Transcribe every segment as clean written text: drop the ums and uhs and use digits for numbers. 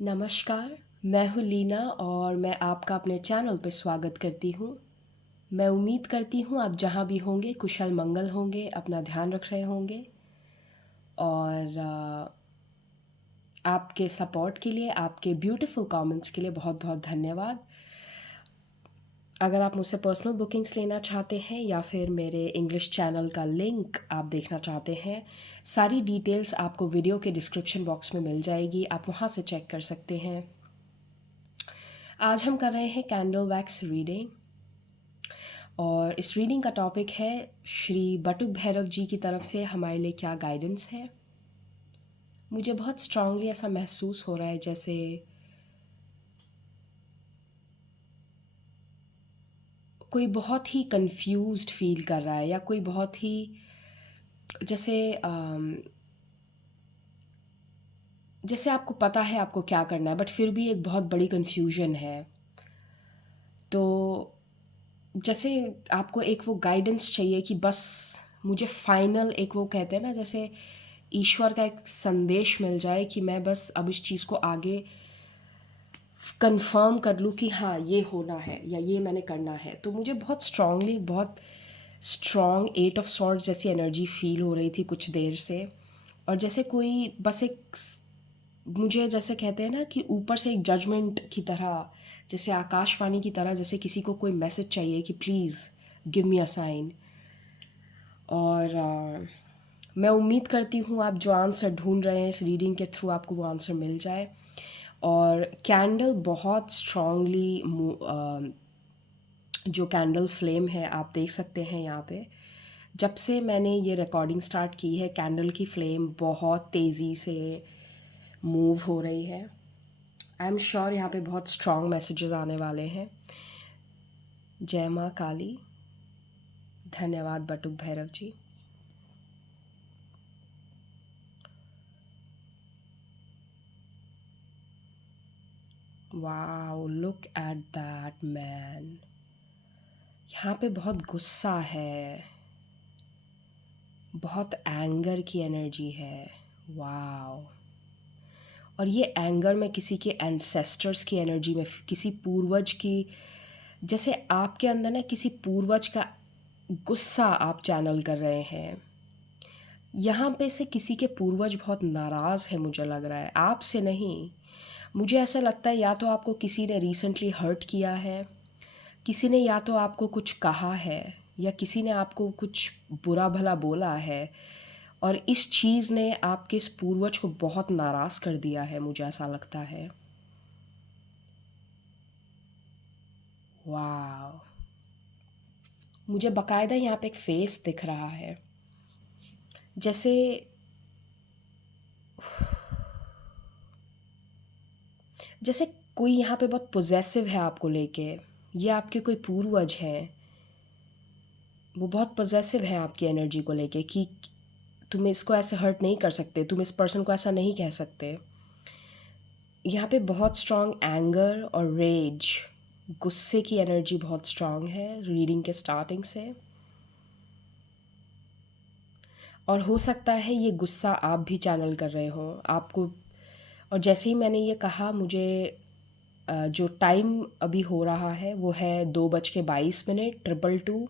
नमस्कार, मैं हूँ लीना और मैं आपका अपने चैनल पे स्वागत करती हूँ। मैं उम्मीद करती हूँ आप जहाँ भी होंगे कुशल मंगल होंगे, अपना ध्यान रख रहे होंगे और आपके सपोर्ट के लिए, आपके ब्यूटीफुल कमेंट्स के लिए बहुत बहुत धन्यवाद। अगर आप मुझसे पर्सनल बुकिंग्स लेना चाहते हैं या फिर मेरे इंग्लिश चैनल का लिंक आप देखना चाहते हैं, सारी डिटेल्स आपको वीडियो के डिस्क्रिप्शन बॉक्स में मिल जाएगी, आप वहाँ से चेक कर सकते हैं। आज हम कर रहे हैं कैंडल वैक्स रीडिंग और इस रीडिंग का टॉपिक है श्री बटुक भैरव जी की तरफ से हमारे लिए क्या गाइडेंस है। मुझे बहुत स्ट्रांगली ऐसा महसूस हो रहा है जैसे कोई बहुत ही कंफ्यूज्ड फील कर रहा है या कोई बहुत ही जैसे जैसे आपको पता है आपको क्या करना है बट फिर भी एक बहुत बड़ी कंफ्यूजन है। तो जैसे आपको एक वो गाइडेंस चाहिए कि बस मुझे फाइनल एक वो कहते हैं ना जैसे ईश्वर का एक संदेश मिल जाए कि मैं बस अब इस चीज़ को आगे कंफर्म कर लूँ कि हाँ ये होना है या ये मैंने करना है। तो मुझे बहुत स्ट्रांगली बहुत स्ट्रॉन्ग एट ऑफ सॉर्ड्स जैसी एनर्जी फील हो रही थी कुछ देर से। और जैसे कोई बस एक मुझे जैसे कहते हैं ना कि ऊपर से एक जजमेंट की तरह, जैसे आकाशवाणी की तरह, जैसे किसी को कोई मैसेज चाहिए कि please give me a sign. और मैं उम्मीद करती हूँ आप जो आंसर ढूंढ रहे हैं इस रीडिंग के थ्रू आपको वो आंसर मिल जाए। और कैंडल बहुत स्ट्रांगली जो कैंडल फ्लेम है आप देख सकते हैं यहाँ पे। जब से मैंने ये रिकॉर्डिंग स्टार्ट की है कैंडल की फ्लेम बहुत तेज़ी से मूव हो रही है। आई एम श्योर यहाँ पे बहुत स्ट्रॉन्ग मैसेजेस आने वाले हैं। जय माँ काली। धन्यवाद Batuk Bhairav ji. Wow, look at that man. यहाँ पे बहुत गुस्सा है, बहुत एंगर की एनर्जी है। वाओ। और ये एंगर में किसी के एंसेस्टर्स की एनर्जी में, किसी पूर्वज की, जैसे आपके अंदर ना किसी पूर्वज का गुस्सा आप चैनल कर रहे हैं। यहाँ पे से किसी के पूर्वज बहुत नाराज़ है, मुझे लग रहा है आपसे नहीं। मुझे ऐसा लगता है या तो आपको किसी ने रिसेंटली हर्ट किया है, किसी ने या तो आपको कुछ कहा है या किसी ने आपको कुछ बुरा भला बोला है और इस चीज़ ने आपके इस पूर्वज को बहुत नाराज़ कर दिया है, मुझे ऐसा लगता है। वाह। मुझे बकायदा यहाँ पे एक फेस दिख रहा है, जैसे जैसे कोई यहाँ पे बहुत पोजेसिव है आपको लेके। ये आपके कोई पूर्वज हैं, वो बहुत पोजेसिव है आपकी एनर्जी को लेके कि तुम इसको ऐसे हर्ट नहीं कर सकते, तुम इस पर्सन को ऐसा नहीं कह सकते। यहाँ पे बहुत स्ट्रॉन्ग एंगर और रेज, गुस्से की एनर्जी बहुत स्ट्रॉन्ग है रीडिंग के स्टार्टिंग से। और हो सकता है ये गुस्सा आप भी चैनल कर रहे हो आपको। और जैसे ही मैंने ये कहा मुझे जो टाइम अभी हो रहा है वो है 2:22 2:22।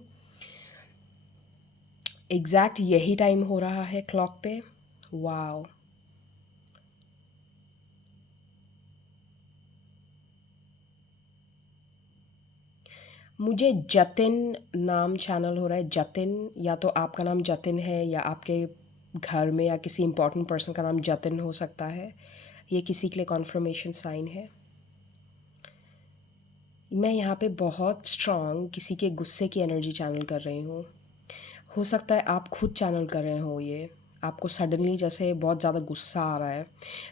एग्जैक्ट यही टाइम हो रहा है क्लॉक पे। वाओ। मुझे जतिन नाम चैनल हो रहा है, जतिन। या तो आपका नाम जतिन है या आपके घर में या किसी इंपॉर्टेंट पर्सन का नाम जतिन हो सकता है। ये किसी के लिए कॉन्फर्मेशन साइन है। मैं यहाँ पे बहुत स्ट्रॉन्ग किसी के गुस्से की एनर्जी चैनल कर रही हूँ। हो सकता है आप खुद चैनल कर रहे हो ये। आपको सडनली जैसे बहुत ज़्यादा गुस्सा आ रहा है,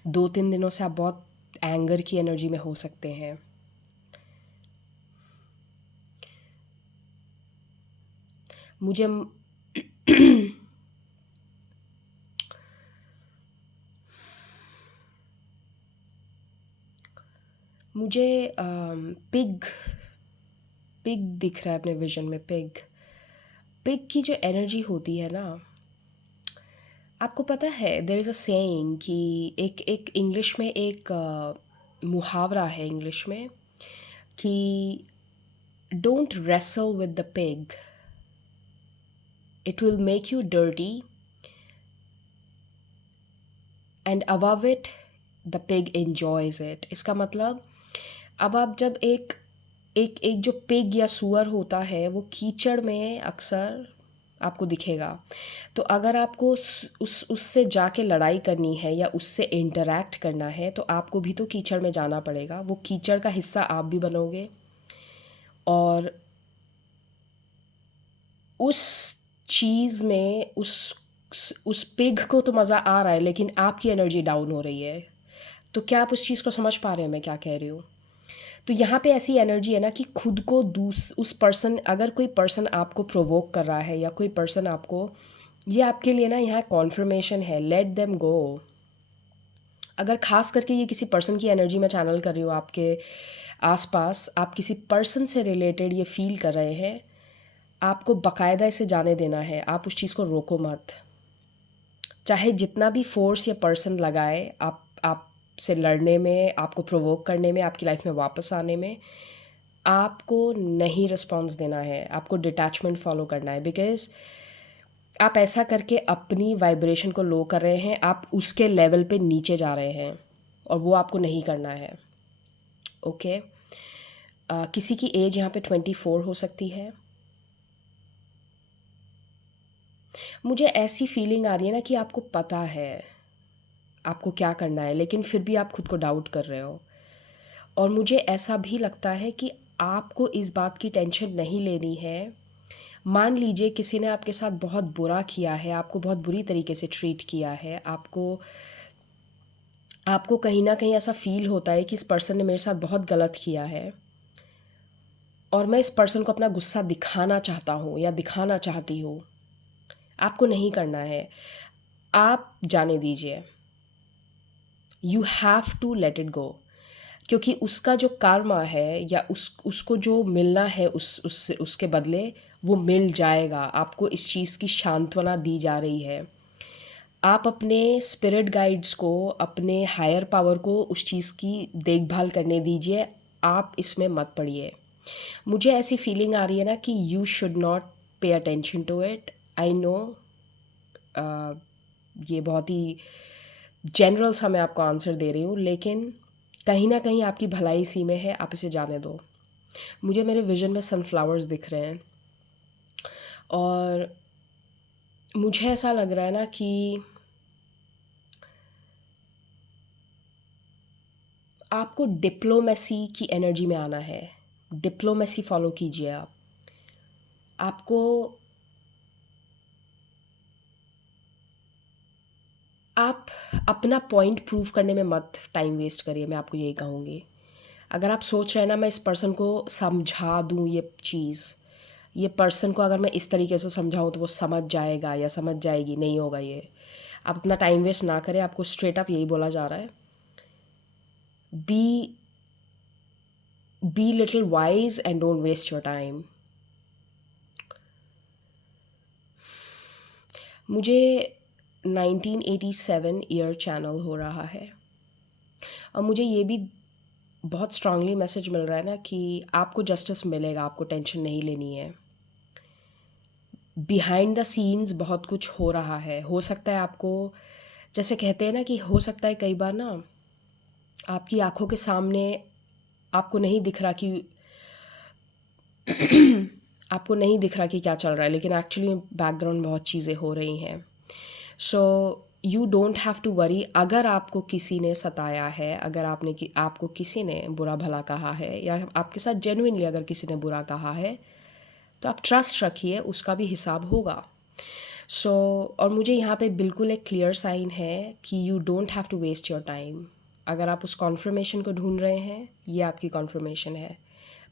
2-3 दिनों से आप बहुत एंगर की एनर्जी में हो सकते हैं। मुझे मुझे पिग पिग दिख रहा है अपने विजन में। पिग पिग की जो एनर्जी होती है ना, आपको पता है देयर इज़ अ सेइंग कि एक एक इंग्लिश में एक मुहावरा है इंग्लिश में कि don't wrestle with the pig, it will make you dirty and above it the pig enjoys it. इसका मतलब अब आप जब एक एक एक जो पिग या सूअर होता है वो कीचड़ में अक्सर आपको दिखेगा। तो अगर आपको उससे जाके लड़ाई करनी है या उससे इंटरैक्ट करना है तो आपको भी तो कीचड़ में जाना पड़ेगा, वो कीचड़ का हिस्सा आप भी बनोगे। और उस चीज़ में उस पिग को तो मज़ा आ रहा है लेकिन आपकी एनर्जी डाउन हो रही है। तो क्या आप उस चीज़ को समझ पा रहे हैं मैं क्या कह रही हूँ? तो यहाँ पे ऐसी एनर्जी है ना कि खुद को उस पर्सन, अगर कोई पर्सन आपको प्रोवोक कर रहा है या कोई पर्सन आपको, ये आपके लिए ना यहाँ कॉन्फर्मेशन है, लेट देम गो। अगर खास करके ये किसी पर्सन की एनर्जी में चैनल कर रही हो, आपके आसपास आप किसी पर्सन से रिलेटेड ये फील कर रहे हैं, आपको बाकायदा इसे जाने देना है। आप उस चीज़ को रोको मत, चाहे जितना भी फोर्स या पर्सन लगाए आपसे लड़ने में, आपको प्रोवोक करने में, आपकी लाइफ में वापस आने में, आपको नहीं रिस्पॉन्स देना है, आपको डिटैचमेंट फॉलो करना है। बिकॉज़ आप ऐसा करके अपनी वाइब्रेशन को लो कर रहे हैं, आप उसके लेवल पे नीचे जा रहे हैं और वो आपको नहीं करना है। ओके। किसी की एज यहाँ पे 24 हो सकती है। मुझे ऐसी फीलिंग आ रही है ना कि आपको पता है आपको क्या करना है, लेकिन फिर भी आप खुद को डाउट कर रहे हो। और मुझे ऐसा भी लगता है कि आपको इस बात की टेंशन नहीं लेनी है। मान लीजिए किसी ने आपके साथ बहुत बुरा किया है, आपको बहुत बुरी तरीके से ट्रीट किया है, आपको आपको कहीं ना कहीं ऐसा फील होता है कि इस पर्सन ने मेरे साथ बहुत गलत किया है और मैं इस पर्सन को अपना गुस्सा दिखाना चाहता हूँ या दिखाना चाहती हूँ। आपको नहीं करना है, आप जाने दीजिए। You have to let it go, क्योंकि उसका जो कर्मा है या उसको जो मिलना है उससे उसके बदले वो मिल जाएगा। आपको इस चीज़ की सांत्वना दी जा रही है। आप अपने स्पिरिट गाइड्स को, अपने हायर पावर को उस चीज़ की देखभाल करने दीजिए, आप इसमें मत पड़िए। मुझे ऐसी फीलिंग आ रही है ना कि you should not pay attention to it. I know ये बहुत ही जनरल सा मैं आपको आंसर दे रही हूँ, लेकिन कहीं ना कहीं आपकी भलाई इसी में है, आप इसे जाने दो। मुझे मेरे विज़न में सनफ्लावर्स दिख रहे हैं और मुझे ऐसा लग रहा है ना कि आपको डिप्लोमेसी की एनर्जी में आना है। डिप्लोमेसी फॉलो कीजिए आप। आपको आप अपना पॉइंट प्रूव करने में मत टाइम वेस्ट करिए, मैं आपको यही कहूँगी। अगर आप सोच रहे हैं ना मैं इस पर्सन को समझा दूँ ये चीज़, ये पर्सन को अगर मैं इस तरीके से समझाऊँ तो वो समझ जाएगा या समझ जाएगी, नहीं होगा ये। आप अपना टाइम वेस्ट ना करें, आपको स्ट्रेट अप यही बोला जा रहा है, be be little wise and don't waste your time. मुझे 1987 ईयर चैनल हो रहा है और मुझे ये भी बहुत स्ट्रांगली मैसेज मिल रहा है ना कि आपको जस्टिस मिलेगा, आपको टेंशन नहीं लेनी है। बिहाइंड द सीन्स बहुत कुछ हो रहा है। हो सकता है आपको, जैसे कहते हैं ना कि हो सकता है कई बार ना आपकी आंखों के सामने आपको नहीं दिख रहा कि आपको नहीं दिख रहा कि क्या चल रहा है, लेकिन एक्चुअली बैकग्राउंड में बहुत चीज़ें हो रही हैं। So you don't have to worry. अगर आपको किसी ने सताया है, अगर आपको किसी ने बुरा भला कहा है या आपके साथ जेन्युइनली अगर किसी ने बुरा कहा है, तो आप ट्रस्ट रखिए, उसका भी हिसाब होगा। सो और मुझे यहाँ पे बिल्कुल एक क्लियर साइन है कि you don't have to waste your time. अगर आप उस कॉन्फर्मेशन को ढूंढ रहे हैं, ये आपकी कॉन्फर्मेशन है।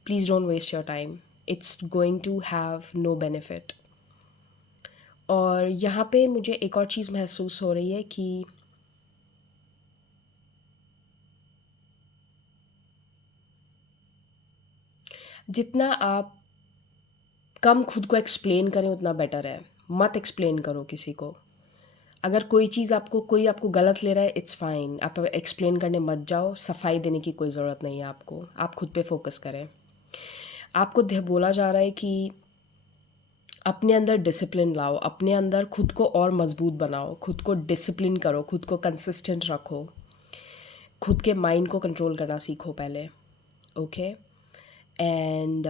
Please don't waste your time, it's going to have no benefit. और यहाँ पे मुझे एक और चीज़ महसूस हो रही है कि जितना आप कम खुद को एक्सप्लेन करें उतना बेटर है। मत एक्सप्लेन करो किसी को। अगर कोई आपको गलत ले रहा है, इट्स फाइन, आप एक्सप्लेन करने मत जाओ, सफाई देने की कोई ज़रूरत नहीं है आपको, आप खुद पे फोकस करें। आपको बोला जा रहा है कि अपने अंदर डिसिप्लिन लाओ, अपने अंदर खुद को और मजबूत बनाओ, खुद को डिसिप्लिन करो, खुद को कंसिस्टेंट रखो, खुद के माइंड को कंट्रोल करना सीखो पहले। ओके। एंड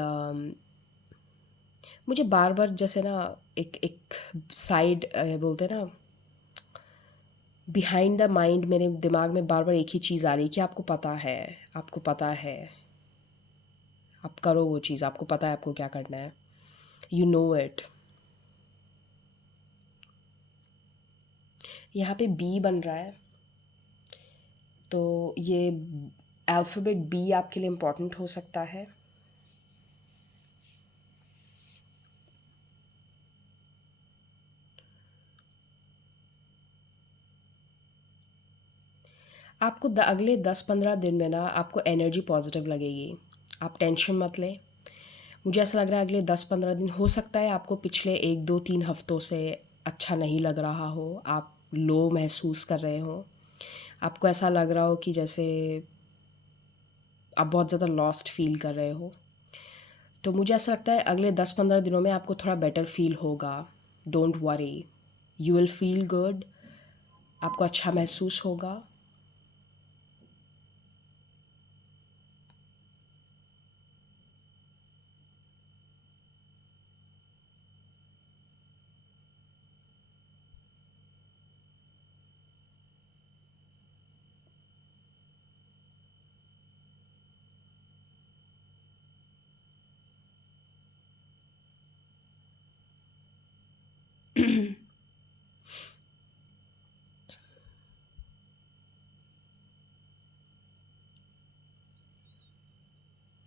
मुझे बार बार जैसे ना एक एक साइड बोलते हैं ना, बिहाइंड द माइंड, मेरे दिमाग में बार बार एक ही चीज़ आ रही है कि आपको पता है, आपको पता है, आप करो वो चीज़, आपको पता है आपको क्या करना है, यू नो इट। यहाँ पे बी बन रहा है, तो ये अल्फ़ाबेट बी आपके लिए इम्पोर्टेंट हो सकता है। आपको अगले 10-15 दिन में ना आपको एनर्जी पॉजिटिव लगेगी, आप टेंशन मत लें। मुझे ऐसा लग रहा है अगले 10-15 दिन, हो सकता है आपको पिछले 1-2-3 हफ्तों से अच्छा नहीं लग रहा हो, आप लो महसूस कर रहे हो, आपको ऐसा लग रहा हो कि जैसे आप बहुत ज़्यादा लॉस्ट फील कर रहे हो। तो मुझे ऐसा लगता है अगले 10-15 दिनों में आपको थोड़ा बेटर फील होगा। Don't worry, you will feel good, आपको अच्छा महसूस होगा।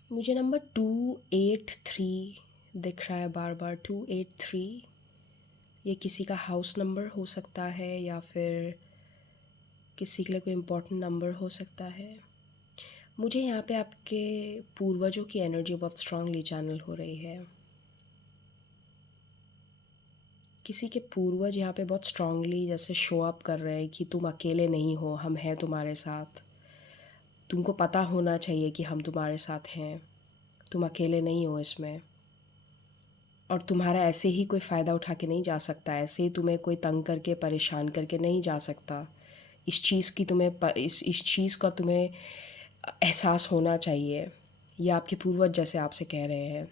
मुझे नंबर 283 दिख रहा है बार बार, 283। ये किसी का हाउस नंबर हो सकता है या फिर किसी के लिए कोई इम्पोर्टेंट नंबर हो सकता है। मुझे यहाँ पे आपके पूर्वजों की एनर्जी बहुत स्ट्रांगली चैनल हो रही है। किसी के पूर्वज यहाँ पे बहुत स्ट्रांगली जैसे शो अप कर रहे हैं कि तुम अकेले नहीं हो, हम हैं तुम्हारे साथ, तुमको पता होना चाहिए कि हम तुम्हारे साथ हैं, तुम अकेले नहीं हो इसमें, और तुम्हारा ऐसे ही कोई फ़ायदा उठा के नहीं जा सकता, ऐसे ही तुम्हें कोई तंग करके परेशान करके नहीं जा सकता। इस चीज़ की तुम्हें इस चीज़ का तुम्हें एहसास होना चाहिए। ये आपके पूर्वज जैसे आपसे कह रहे हैं।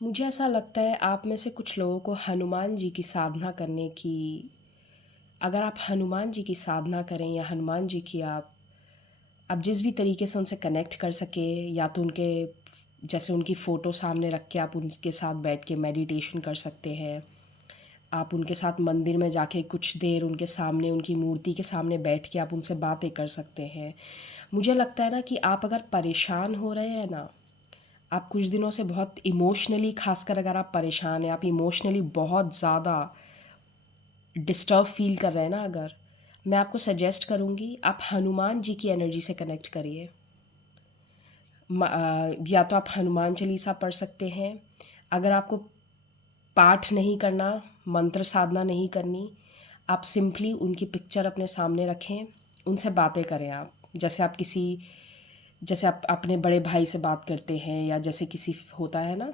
मुझे ऐसा लगता है आप में से कुछ लोगों को हनुमान जी की साधना करने की, अगर आप हनुमान जी की साधना करें या हनुमान जी की आप जिस भी तरीके से उनसे कनेक्ट कर सके, या तो उनके जैसे उनकी फ़ोटो सामने रख के आप उनके साथ बैठ के मेडिटेशन कर सकते हैं, आप उनके साथ मंदिर में जाके कुछ देर उनके सामने, उनकी मूर्ति के सामने बैठ के आप उनसे बातें कर सकते हैं। मुझे लगता है ना कि आप अगर परेशान हो रहे हैं ना, आप कुछ दिनों से बहुत इमोशनली, खासकर अगर आप परेशान हैं, आप इमोशनली बहुत ज़्यादा डिस्टर्ब फील कर रहे हैं ना, अगर, मैं आपको सजेस्ट करूँगी आप हनुमान जी की एनर्जी से कनेक्ट करिए। या तो आप हनुमान चालीसा पढ़ सकते हैं। अगर आपको पाठ नहीं करना, मंत्र साधना नहीं करनी, आप सिंपली उनकी पिक्चर अपने सामने रखें, उनसे बातें करें आप, जैसे आप अपने बड़े भाई से बात करते हैं, या जैसे किसी होता है ना,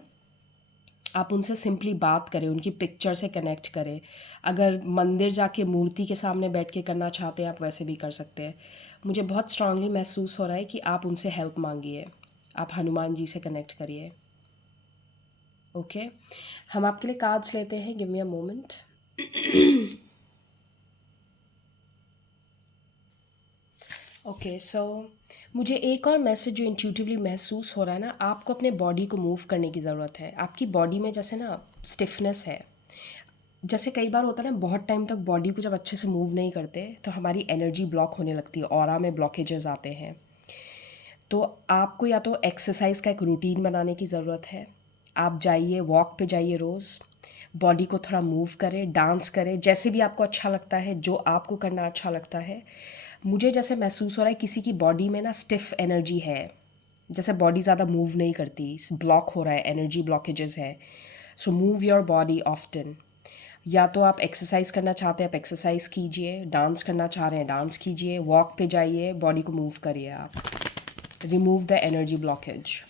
आप उनसे सिंपली बात करें, उनकी पिक्चर से कनेक्ट करें। अगर मंदिर जाके मूर्ति के सामने बैठ के करना चाहते हैं, आप वैसे भी कर सकते हैं। मुझे बहुत स्ट्रांगली महसूस हो रहा है कि आप उनसे हेल्प मांगिए, आप हनुमान जी से कनेक्ट करिए। ओके। हम आपके लिए कार्ड्स लेते हैं, give me a moment. Okay, so मुझे एक और मैसेज जो इंट्यूटिवली महसूस हो रहा है ना, आपको अपने बॉडी को मूव करने की ज़रूरत है। आपकी बॉडी में जैसे ना स्टिफनेस है, जैसे कई बार होता है ना, बहुत टाइम तक बॉडी को जब अच्छे से मूव नहीं करते तो हमारी एनर्जी ब्लॉक होने लगती है, ऑरा में ब्लॉकेजेस आते हैं। तो आपको या तो एक्सरसाइज का एक रूटीन बनाने की ज़रूरत है। आप जाइए, वॉक पे जाइए रोज़, बॉडी को थोड़ा मूव करें, डांस करें, जैसे भी आपको अच्छा लगता है, जो आपको करना अच्छा लगता है। मुझे जैसे महसूस हो रहा है किसी की बॉडी में ना स्टिफ एनर्जी है, जैसे बॉडी ज़्यादा मूव नहीं करती, ब्लॉक हो रहा है, एनर्जी ब्लॉकेजेस है। So move your body often. या तो आप एक्सरसाइज करना चाहते हैं, आप एक्सरसाइज कीजिए, डांस करना चाह रहे हैं डांस कीजिए, वॉक पे जाइए, बॉडी को मूव करिए आप। Remove the energy blockage.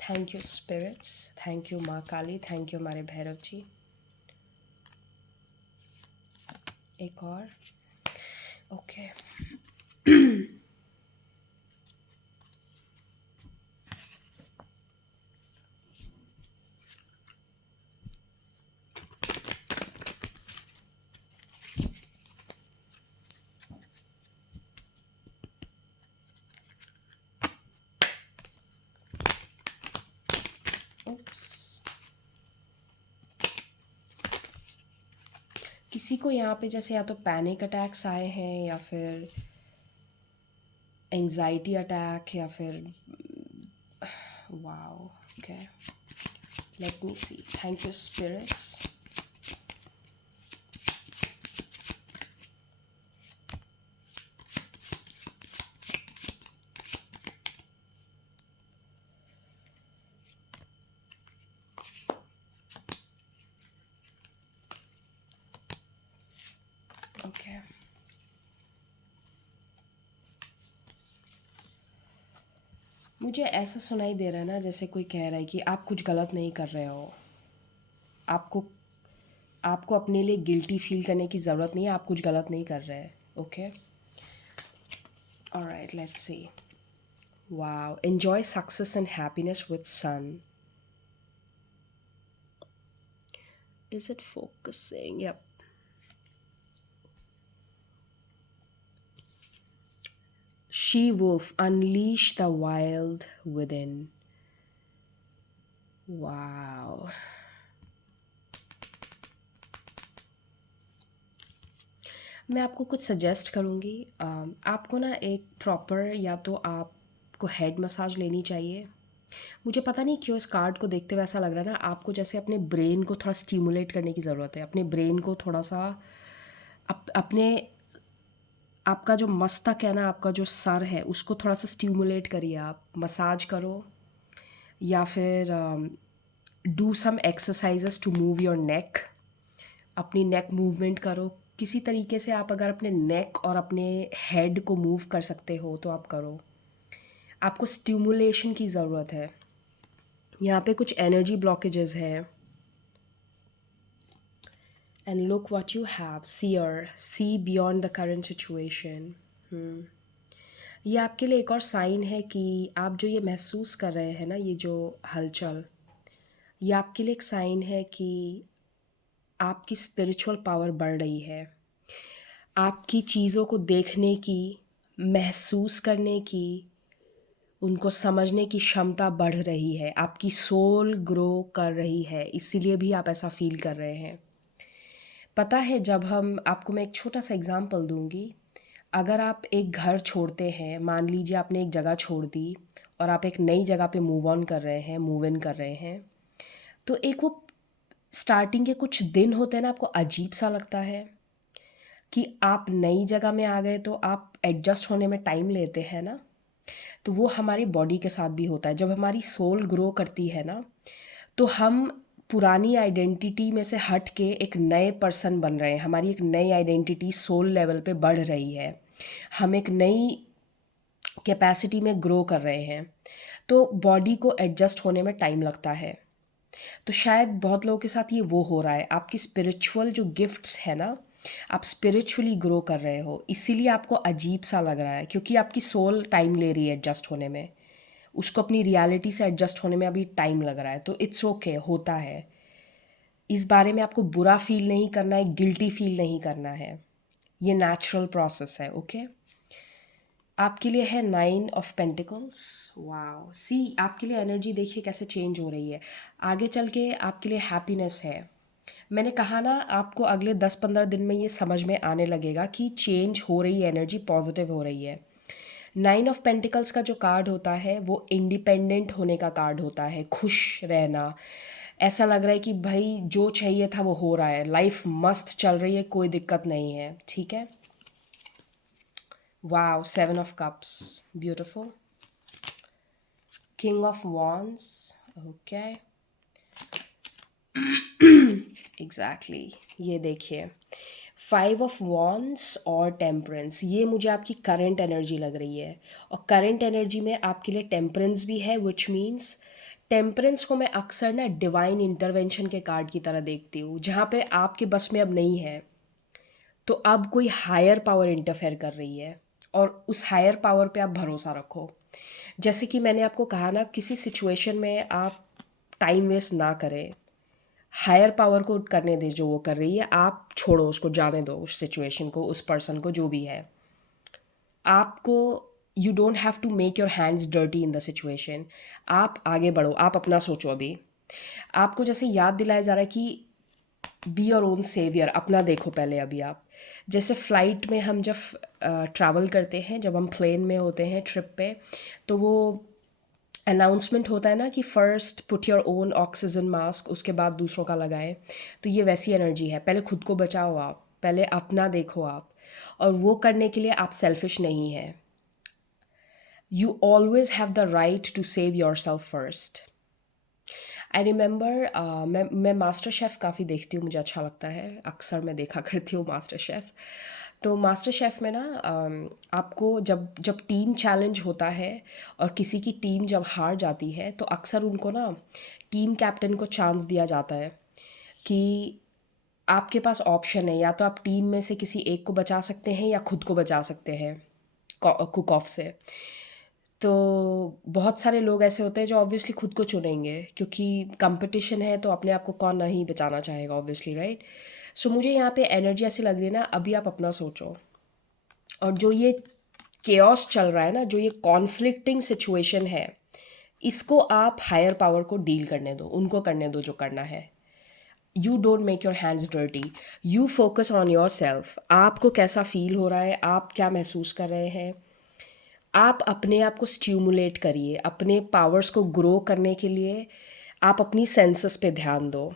Thank you spirits, thank you माँ काली, थैंक यू हमारे भैरव जी। एक और। ओके। Oops. किसी को यहाँ पे जैसे या तो पैनिक अटैक्स आए हैं या फिर एंजाइटी अटैक या फिर wow. Okay, let me see. Thank you spirits. Okay, मुझे ऐसा सुनाई दे रहा है ना, जैसे कोई कह रहा है कि आप कुछ गलत नहीं कर रहे हो। आपको आपको अपने लिए गिल्टी फील करने की ज़रूरत नहीं है, आप कुछ गलत नहीं कर रहे हैं। Okay, alright, let's see. Wow, enjoy success and happiness with son. Is it focusing? Yup. She wolf, unleash the wild within. Wow. मैं आपको कुछ सजेस्ट करूँगी। आपको ना एक प्रॉपर, या तो आपको हेड मसाज लेनी चाहिए। मुझे पता नहीं क्यों इस कार्ड को देखते हुए ऐसा लग रहा है ना, आपको जैसे अपने ब्रेन को थोड़ा स्टिमुलेट करने की ज़रूरत है। अपने ब्रेन को थोड़ा सा अपने आपका जो मस्तक है ना, आपका जो सर है, उसको थोड़ा सा स्टिमुलेट करिए। आप मसाज करो या फिर do some exercises to move your neck. अपनी नेक मूवमेंट करो किसी तरीके से। आप अगर अपने नेक और अपने हेड को मूव कर सकते हो तो आप करो। आपको स्टिमुलेशन की ज़रूरत है। यहाँ पे कुछ एनर्जी ब्लॉकेजेस हैं। And look what you have, seer, see beyond the current situation. ये आपके लिए एक और साइन है कि आप जो ये महसूस कर रहे हैं ना, ये जो हलचल, ये आपके लिए एक साइन है कि आपकी स्पिरिचुअल पावर बढ़ रही है। आपकी चीज़ों को देखने की, महसूस करने की, उनको समझने की क्षमता बढ़ रही है। आपकी सोल ग्रो कर रही है, इसीलिए भी आप ऐसा फील कर रहे हैं। पता है, जब हम आपको मैं एक छोटा सा एग्जांपल दूंगी। अगर आप एक घर छोड़ते हैं, मान लीजिए आपने एक जगह छोड़ दी और आप एक नई जगह पे मूव ऑन कर रहे हैं, मूव इन कर रहे हैं, तो एक वो स्टार्टिंग के कुछ दिन होते हैं ना, आपको अजीब सा लगता है कि आप नई जगह में आ गए, तो आप एडजस्ट होने में टाइम लेते हैं ना। तो वो हमारी बॉडी के साथ भी होता है। जब हमारी सोल ग्रो करती है ना, तो हम पुरानी आइडेंटिटी में से हट के एक नए पर्सन बन रहे हैं। हमारी एक नई आइडेंटिटी सोल लेवल पे बढ़ रही है। हम एक नई कैपेसिटी में ग्रो कर रहे हैं। तो बॉडी को एडजस्ट होने में टाइम लगता है। तो शायद बहुत लोगों के साथ ये वो हो रहा है। आपकी स्पिरिचुअल जो गिफ्ट्स है ना, आप स्पिरिचुअली ग्रो कर रहे हो, इसीलिए आपको अजीब सा लग रहा है, क्योंकि आपकी सोल टाइम ले रही है एडजस्ट होने में। उसको अपनी रियलिटी से एडजस्ट होने में अभी टाइम लग रहा है। तो इट्स ओके, होता है। इस बारे में आपको बुरा फील नहीं करना है, गिल्टी फील नहीं करना है। ये नेचुरल प्रोसेस है। ओके, आपके लिए है 9 ऑफ पेंटिकल्स। वाओ, सी आपके लिए एनर्जी देखिए कैसे चेंज हो रही है। आगे चल के आपके लिए हैप्पीनेस है। मैंने कहा ना, आपको अगले 10-15 दिन में ये समझ में आने लगेगा कि चेंज हो रही है, एनर्जी पॉजिटिव हो रही है। 9 ऑफ पेंटिकल्स का जो कार्ड होता है वो इंडिपेंडेंट होने का कार्ड होता है, खुश रहना, ऐसा लग रहा है कि भाई जो चाहिए था वो हो रहा है, लाइफ मस्त चल रही है, कोई दिक्कत नहीं है, ठीक है। Wow, 7 of Cups, beautiful. King of Wands, okay, exactly. ये देखिए, 5 of Wands और टेम्परेंस, ये मुझे आपकी करंट एनर्जी लग रही है। और करंट एनर्जी में आपके लिए टेम्परेंस भी है, विच मीन्स टेम्परेंस को मैं अक्सर ना डिवाइन इंटरवेंशन के कार्ड की तरह देखती हूँ, जहाँ पे आपके बस में अब नहीं है, तो अब कोई हायर पावर इंटरफेयर कर रही है, और उस हायर पावर पे आप भरोसा रखो। जैसे कि मैंने आपको कहा ना, किसी सिचुएशन में आप टाइम वेस्ट ना करें, हायर पावर को करने दें जो वो कर रही है, आप छोड़ो उसको, जाने दो उस सिचुएशन को, उस पर्सन को, जो भी है। आपको, you don't have to make your hands dirty in the situation. आप आगे बढ़ो, आप अपना सोचो। अभी आपको जैसे याद दिलाया जा रहा है कि बी योर ओन सेवियर, अपना देखो पहले। अभी आप जैसे फ़्लाइट में हम जब ट्रैवल करते हैं, जब हम प्लेन में होते हैं ट्रिप पे, तो वो अनाउंसमेंट होता है ना कि first put your own oxygen mask, उसके बाद दूसरों का लगाएं। तो ये वैसी एनर्जी है, पहले खुद को बचाओ आप, पहले अपना देखो आप। और वो करने के लिए आप सेल्फिश नहीं हैं। You always have the right to save yourself first. I remember, मैं मास्टर शेफ़ काफ़ी देखती हूँ, मुझे अच्छा लगता है, अक्सर मैं देखा करती हूँ मास्टर शेफ़। तो मास्टर शेफ़ में ना आपको जब जब टीम चैलेंज होता है और किसी की टीम जब हार जाती है, तो अक्सर उनको ना टीम कैप्टन को चांस दिया जाता है कि आपके पास ऑप्शन है, या तो आप टीम में से किसी एक को बचा सकते हैं या खुद को बचा सकते हैं कुक ऑफ से। तो बहुत सारे लोग ऐसे होते हैं जो ऑब्वियसली खुद को चुनेंगे, क्योंकि कंपटीशन है, तो अपने आप को कौन नहीं बचाना चाहेगा, ऑब्वियसली, राइट। सो मुझे यहाँ पे एनर्जी ऐसी लग रही है ना, अभी आप अपना सोचो। और जो ये केओस चल रहा है ना, जो ये कॉन्फ्लिक्टिंग सिचुएशन है, इसको आप हायर पावर को डील करने दो, उनको करने दो जो करना है। You don't make your hands dirty, you focus on your self. आपको कैसा फील हो रहा है, आप क्या महसूस कर रहे हैं, आप अपने आप को स्टिमुलेट करिए, अपने पावर्स को ग्रो करने के लिए आप अपनी सेंसेस पे ध्यान दो।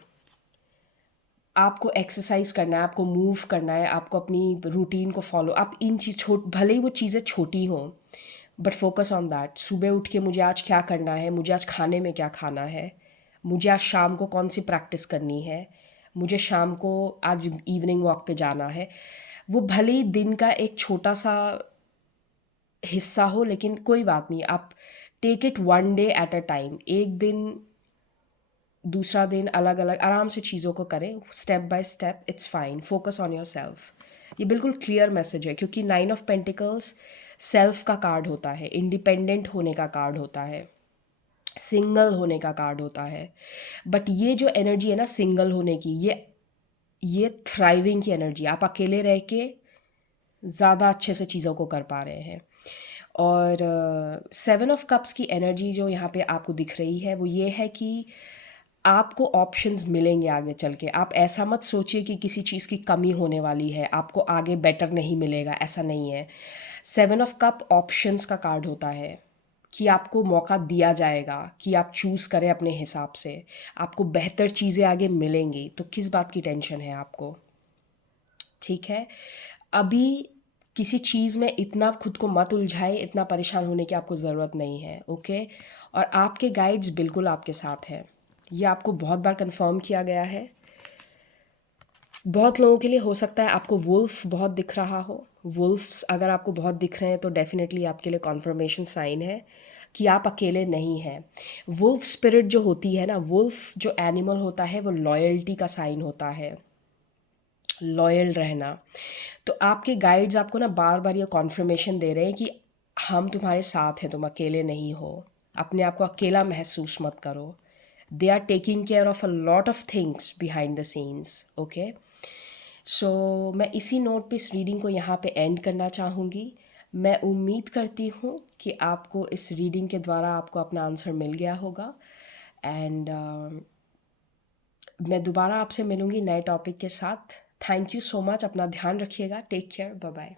आपको एक्सरसाइज करना है, आपको मूव करना है, आपको अपनी रूटीन को फॉलो, आप इन भले ही वो चीज़ें छोटी हों, बट फोकस ऑन दैट। सुबह उठ के मुझे आज क्या करना है, मुझे आज खाने में क्या खाना है, मुझे आज शाम को कौन सी प्रैक्टिस करनी है, मुझे शाम को आज इवनिंग वॉक पे जाना है। वो भले ही दिन का एक छोटा सा हिस्सा हो, लेकिन कोई बात नहीं, आप take it one day at a time, एक दिन दूसरा दिन, अलग अलग आराम से चीज़ों को करें, step by step, it's fine, focus on your self. ये बिल्कुल क्लियर मैसेज है, क्योंकि 9 of Pentacles सेल्फ का कार्ड होता है, इंडिपेंडेंट होने का कार्ड होता है, सिंगल होने का कार्ड होता है। बट ये जो एनर्जी है ना सिंगल होने की, ये थ्राइविंग की एनर्जी, आप अकेले रह के ज़्यादा अच्छे से चीज़ों को कर पा रहे हैं। और 7 of Cups की एनर्जी जो यहाँ पे आपको दिख रही है, वो ये है कि आपको ऑप्शंस मिलेंगे आगे चल के। आप ऐसा मत सोचिए कि किसी चीज़ की कमी होने वाली है, आपको आगे बेटर नहीं मिलेगा, ऐसा नहीं है। 7 of Cup ऑप्शंस का कार्ड होता है, कि आपको मौका दिया जाएगा कि आप चूज़ करें अपने हिसाब से, आपको बेहतर चीज़ें आगे मिलेंगी, तो किस बात की टेंशन है आपको, ठीक है। अभी किसी चीज़ में इतना खुद को मत उलझाएं, इतना परेशान होने की आपको ज़रूरत नहीं है, ओके। और आपके गाइड्स बिल्कुल आपके साथ हैं, ये आपको बहुत बार कंफर्म किया गया है। बहुत लोगों के लिए हो सकता है आपको वुल्फ बहुत दिख रहा हो। वुल्फ्स अगर आपको बहुत दिख रहे हैं, तो डेफिनेटली आपके लिए कॉन्फर्मेशन साइन है कि आप अकेले नहीं हैं। वुल्फ स्पिरिट जो होती है ना, वुल्फ जो एनिमल होता है, वो लॉयल्टी का साइन होता है, लॉयल रहना। तो आपके गाइड्स आपको ना बार बार ये कॉन्फर्मेशन दे रहे हैं कि हम तुम्हारे साथ हैं, तुम अकेले नहीं हो, अपने आप को अकेला महसूस मत करो। They are taking care of a lot of things behind the scenes, okay. So मैं इसी नोट पे इस रीडिंग को यहाँ पे एंड करना चाहूँगी। मैं उम्मीद करती हूँ कि आपको इस रीडिंग के द्वारा आपको अपना आंसर मिल गया होगा। एंड मैं दोबारा आपसे मिलूँगी नए टॉपिक के साथ। थैंक यू सो मच, अपना ध्यान रखिएगा, टेक केयर, बाय बाय।